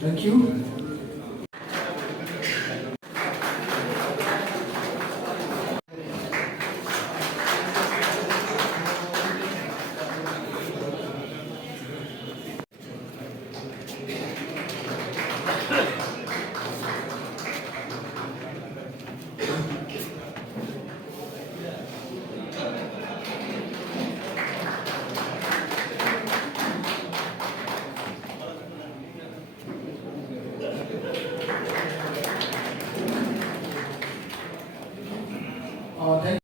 Thank you. Thank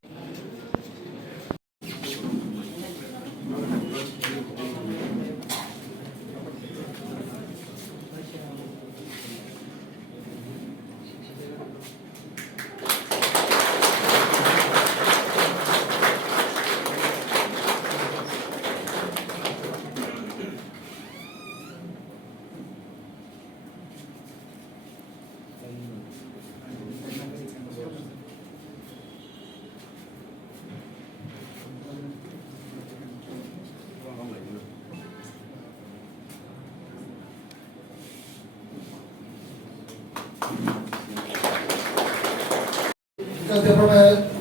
Because the paper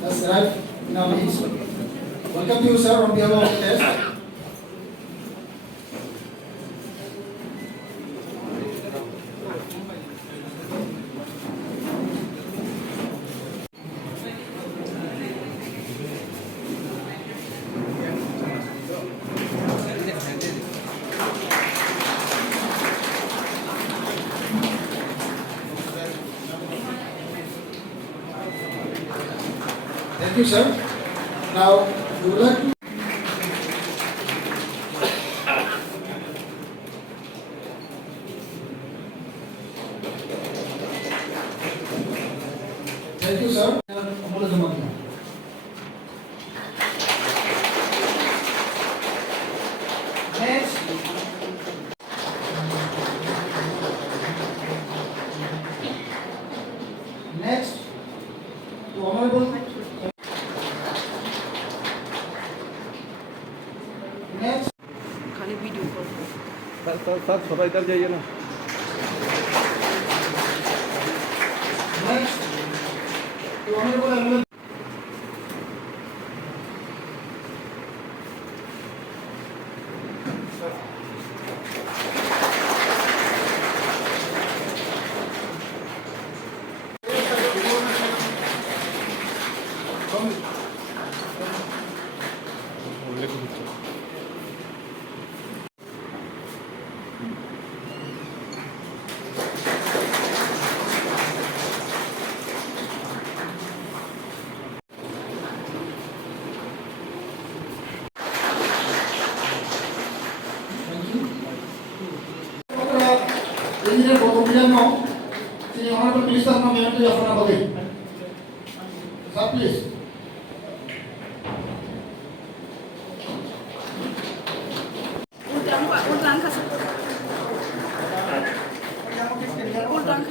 has arrived in our midst. Welcome to you, sir, on behalf of the test. Thank you, sir. Now, we would like to thank you, sir. Next. Next, to Honorable. Next. खाली video call sir थोड़ा इधर जाइए ना। Next, to Honorable. Engineer Botopiano, the Honorable Minister of Humanity of Nabali. Sir, please. उल्टा